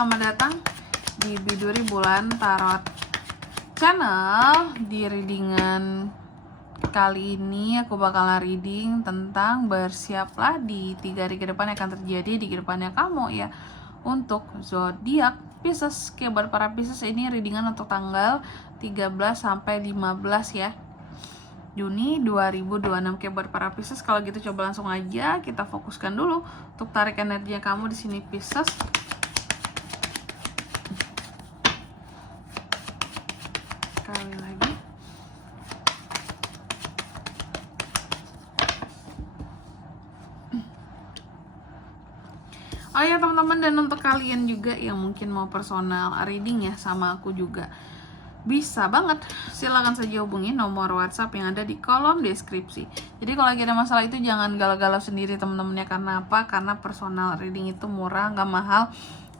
selamat datang di Biduri Bulan Tarot Channel. Di readingan kali ini aku bakal reading tentang bersiaplah di 3 hari ke depan yang akan terjadi di kedepannya kamu ya. Untuk zodiak Pisces, buat para Pisces ini readingan untuk tanggal 13 sampai 15 ya. Juni 2026 buat para Pisces. Kalau gitu coba langsung aja kita fokuskan dulu untuk tarik energinya kamu di sini Pisces. Sekali lagi. Oh ya teman-teman, dan untuk kalian juga yang mungkin mau personal reading ya sama aku juga, bisa banget, silahkan saja hubungi nomor WhatsApp yang ada di kolom deskripsi. Jadi kalau lagi ada masalah itu jangan galau-galau sendiri teman-temannya. Karena apa? Karena personal reading itu murah, nggak mahal.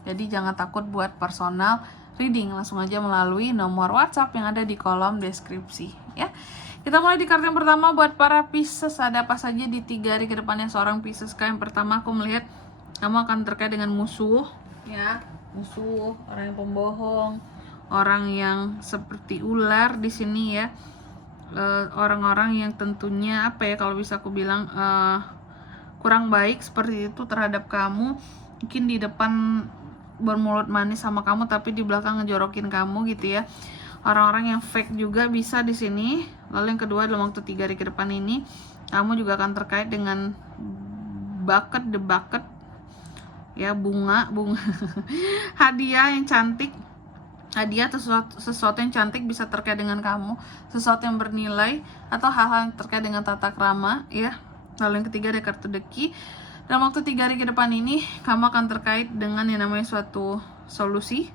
Jadi jangan takut buat personal reading, langsung aja melalui nomor WhatsApp yang ada di kolom deskripsi ya. Kita mulai di kartu yang pertama buat para Pisces. Ada apa saja di 3 hari ke depannya seorang Pisces? Yang pertama aku melihat kamu akan terkait dengan musuh ya, musuh, orang yang pembohong, orang yang seperti ular di sini ya. Orang-orang yang tentunya apa ya, kalau bisa aku bilang kurang baik seperti itu terhadap kamu. Mungkin di depan bermulut manis sama kamu tapi di belakang ngejorokin kamu gitu ya. Orang-orang yang fake juga bisa di sini. Lalu yang kedua dalam waktu 3 hari ke depan ini kamu juga akan terkait dengan the bucket ya, bunga hadiah yang cantik, hadiah atau sesuatu yang cantik bisa terkait dengan kamu, sesuatu yang bernilai atau hal-hal yang terkait dengan tata krama ya. Lalu yang ketiga ada kartu The Key. Dalam waktu 3 hari ke depan ini kamu akan terkait dengan yang namanya suatu solusi,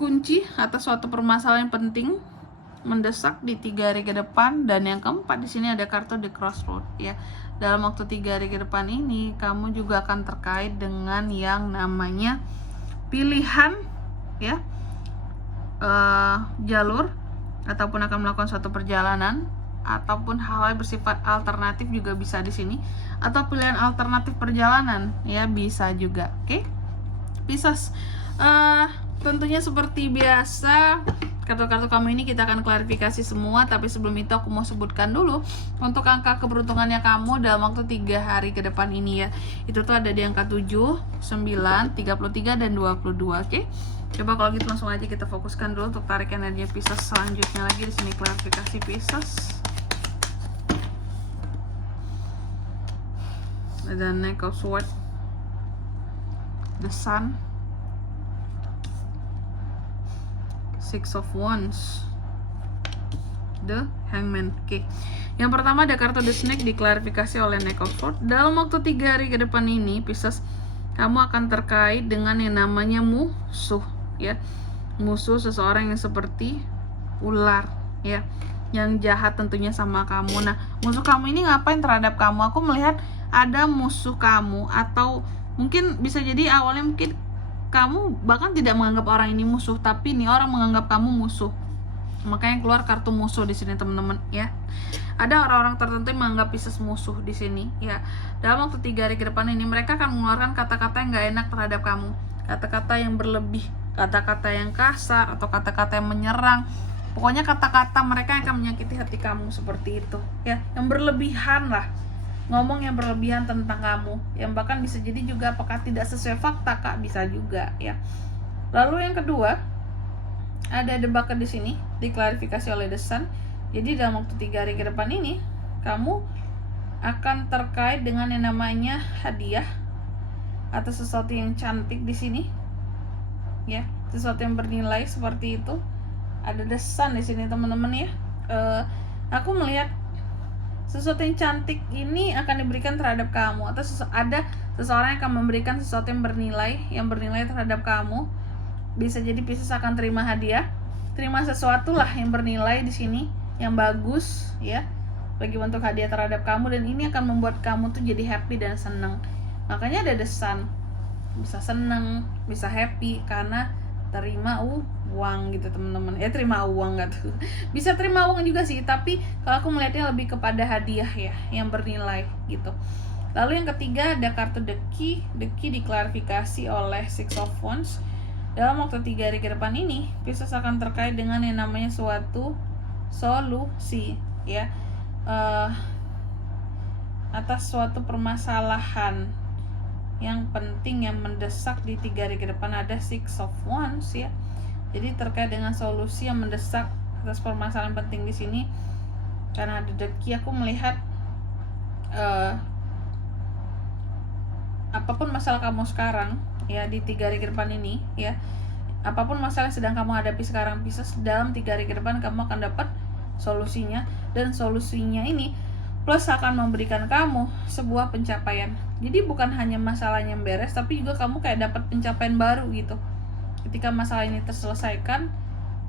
kunci atau suatu permasalahan yang penting mendesak di 3 hari ke depan. Dan yang keempat di sini ada kartu The Crossroad ya. Dalam waktu 3 hari ke depan ini kamu juga akan terkait dengan yang namanya pilihan ya, jalur, ataupun akan melakukan suatu perjalanan, ataupun hal-hal bersifat alternatif juga bisa di sini, atau pilihan alternatif perjalanan ya bisa juga. Oke? Pisces, tentunya seperti biasa kartu-kartu kamu ini kita akan klarifikasi semua, tapi sebelum itu aku mau sebutkan dulu untuk angka keberuntungannya kamu dalam waktu 3 hari ke depan ini ya. Itu tuh ada di angka 7, 9, 33 dan 22. Oke? Coba kalau gitu langsung aja kita fokuskan dulu untuk tarik energi Pisces selanjutnya lagi di sini, klarifikasi Pisces. Ada Knight of Swords, the Sun, Six of Wands, the Hangman. Oke. Yang pertama ada kartu The Snake diklarifikasi oleh Knight of Swords. Dalam waktu 3 hari ke depan ini Pisces, kamu akan terkait dengan yang namanya musuh ya. Musuh, seseorang yang seperti ular ya, yang jahat tentunya sama kamu. Nah, musuh kamu ini ngapain terhadap kamu? Aku melihat ada musuh kamu, atau mungkin bisa jadi awalnya mungkin kamu bahkan tidak menganggap orang ini musuh, tapi nih orang menganggap kamu musuh. Makanya keluar kartu musuh di sini teman-teman ya. Ada orang-orang tertentu yang menganggap Pisces musuh di sini ya. Dalam waktu 3 hari ke depan ini mereka akan mengeluarkan kata-kata yang gak enak terhadap kamu, kata-kata yang berlebih, kata-kata yang kasar, atau kata-kata yang menyerang. Pokoknya kata-kata mereka yang akan menyakiti hati kamu seperti itu ya, yang berlebihan lah, ngomong yang berlebihan tentang kamu, yang bahkan bisa jadi juga apakah tidak sesuai fakta kak, bisa juga ya. Lalu yang kedua ada The Bucket di sini diklarifikasi oleh The Sun. Jadi dalam waktu 3 hari ke depan ini kamu akan terkait dengan yang namanya hadiah atau sesuatu yang cantik di sini ya, sesuatu yang bernilai seperti itu. Ada The Sun di sini teman-teman ya. Aku melihat sesuatu yang cantik ini akan diberikan terhadap kamu, atau ada seseorang yang akan memberikan sesuatu yang bernilai terhadap kamu. Bisa jadi Pisces akan terima hadiah, terima sesuatu lah yang bernilai di sini, yang bagus ya, bagi bentuk hadiah terhadap kamu, dan ini akan membuat kamu tuh jadi happy dan senang. Makanya ada The Sun, bisa senang, bisa happy karena terima uang gitu teman-teman. Terima uang nggak tuh, bisa terima uang juga sih, tapi kalau aku melihatnya lebih kepada hadiah ya yang bernilai gitu. Lalu yang ketiga ada kartu The Key. The Key diklarifikasi oleh Six of Wands. Dalam waktu 3 hari ke depan ini, Pisces akan terkait dengan yang namanya suatu solusi, ya, atas suatu permasalahan yang penting yang mendesak di 3 hari ke depan. Ada Six of Wands, ya. Jadi terkait dengan solusi yang mendesak atas permasalahan penting di sini. Karena ada The Key, aku melihat apapun masalah kamu sekarang, ya, di 3 hari ke depan ini, ya, apapun masalah yang sedang kamu hadapi sekarang Pisces, dalam 3 hari ke depan kamu akan dapat solusinya. Dan solusinya ini plus akan memberikan kamu sebuah pencapaian. Jadi bukan hanya masalahnya yang beres, tapi juga kamu kayak dapat pencapaian baru gitu. Ketika masalah ini terselesaikan,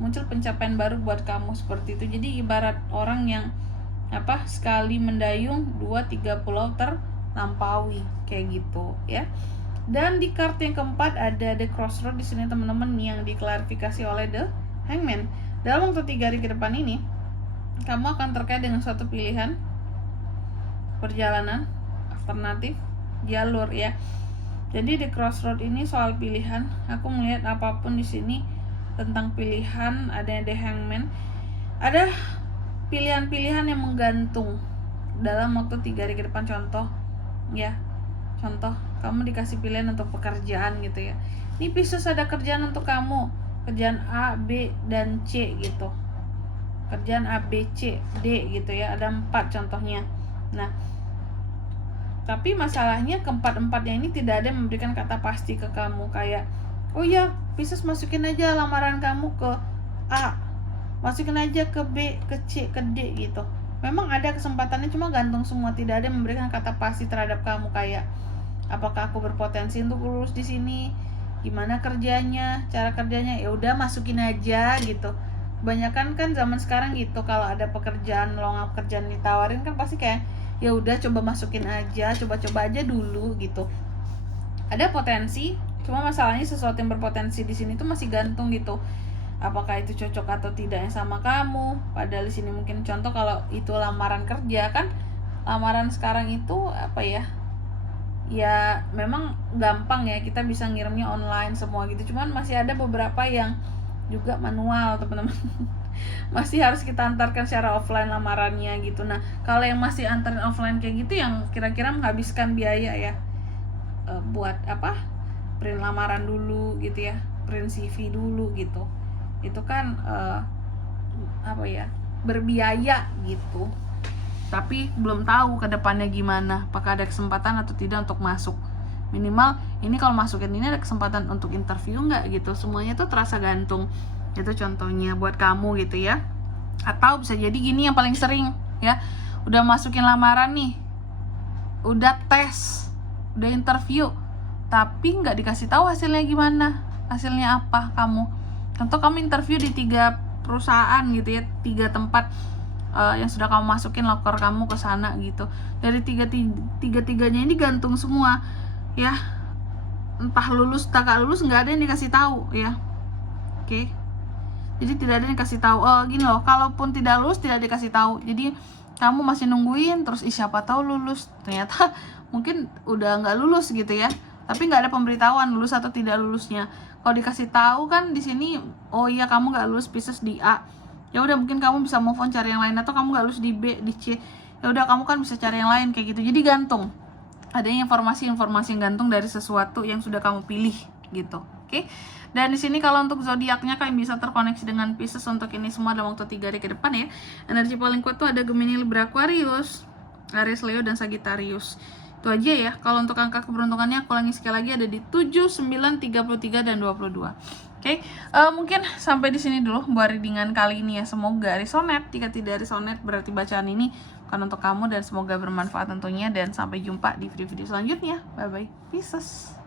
muncul pencapaian baru buat kamu, seperti itu. Jadi ibarat orang yang sekali mendayung 2-3 pulau terlampaui, kayak gitu, ya. Dan di kartu yang keempat ada The Crossroad di sini teman-teman, yang diklarifikasi oleh The Hangman. Dalam waktu 3 hari ke depan ini, kamu akan terkait dengan suatu pilihan, perjalanan, alternatif, jalur, ya. Jadi The Crossroad ini soal pilihan. Aku melihat apapun di sini tentang pilihan. Ada The Hangman, ada pilihan-pilihan yang menggantung dalam waktu 3 hari ke depan. Contoh, ya, contoh kamu dikasih pilihan untuk pekerjaan gitu, ya. Ini Pisces ada kerjaan untuk kamu, kerjaan A, B, dan C gitu. Kerjaan A, B, C, D gitu, ya. Ada 4 contohnya. Nah, tapi masalahnya keempat-empatnya ini tidak ada yang memberikan kata pasti ke kamu. Kayak, oh ya, Pisces masukin aja lamaran kamu ke A, masukin aja ke B, ke C, ke D gitu. Memang ada kesempatannya, cuma gantung semua. Tidak ada yang memberikan kata pasti terhadap kamu. Kayak, apakah aku berpotensi untuk lulus di sini? Gimana kerjanya? Cara kerjanya? Ya udah masukin aja gitu. Kebanyakan kan zaman sekarang gitu, kalau ada pekerjaan, lowongan pekerjaan ditawarin kan pasti kayak, ya udah coba masukin aja, coba-coba aja dulu gitu. Ada potensi, cuma masalahnya sesuatu yang berpotensi di sini tuh masih gantung gitu. Apakah itu cocok atau tidak yang sama kamu? Padahal di sini mungkin contoh kalau itu lamaran kerja, kan lamaran sekarang itu ya memang gampang ya, kita bisa ngirimnya online semua gitu. Cuman masih ada beberapa yang juga manual teman-teman. Masih harus kita antarkan secara offline lamarannya gitu. Nah, kalau yang masih antarin offline kayak gitu, yang kira-kira menghabiskan biaya ya, buat print lamaran dulu gitu, ya, print CV dulu gitu. Itu kan berbiaya gitu. Tapi belum tahu ke depannya gimana, apakah ada kesempatan atau tidak untuk masuk. Minimal ini kalau masukin ini ada kesempatan untuk interview nggak gitu. Semuanya tuh terasa gantung. Itu contohnya buat kamu gitu, ya. Atau bisa jadi gini yang paling sering, ya, udah masukin lamaran nih, udah tes, udah interview, tapi nggak dikasih tahu hasilnya gimana, hasilnya apa kamu. Contoh kamu interview di 3 perusahaan gitu, ya, 3 tempat yang sudah kamu masukin loker kamu ke sana gitu. Dari tiga-tiganya ini gantung semua, ya. Entah lulus entah gak lulus, nggak ada yang dikasih tahu, ya. Oke. Jadi tidak ada yang dikasih tahu. Gini loh, kalaupun tidak lulus tidak dikasih tahu. Jadi kamu masih nungguin terus, siapa tahu lulus. Ternyata mungkin udah nggak lulus gitu, ya. Tapi nggak ada pemberitahuan lulus atau tidak lulusnya. Kalau dikasih tahu kan di sini, oh iya kamu nggak lulus Pisces di A, ya udah mungkin kamu bisa move on cari yang lain. Atau kamu nggak lulus di B, di C, ya udah kamu kan bisa cari yang lain kayak gitu. Jadi gantung. Adanya informasi-informasi yang gantung dari sesuatu yang sudah kamu pilih gitu. Oke. Dan di sini kalau untuk zodiaknya kalian bisa terkoneksi dengan Pisces untuk ini semua dalam waktu 3 hari ke depan, ya. Energi paling kuat tuh ada Gemini, Libra, Aquarius, Aries, Leo, dan Sagittarius. Itu aja ya. Kalau untuk angka keberuntungannya aku ulangi sekali lagi, ada di 7, 9, 33, dan 22. Oke. Mungkin sampai di sini dulu buat readingan kali ini, ya. Semoga resonate. Jika tidak resonate berarti bacaan ini bukan untuk kamu, dan semoga bermanfaat tentunya. Dan sampai jumpa di video-video selanjutnya. Bye bye Pisces.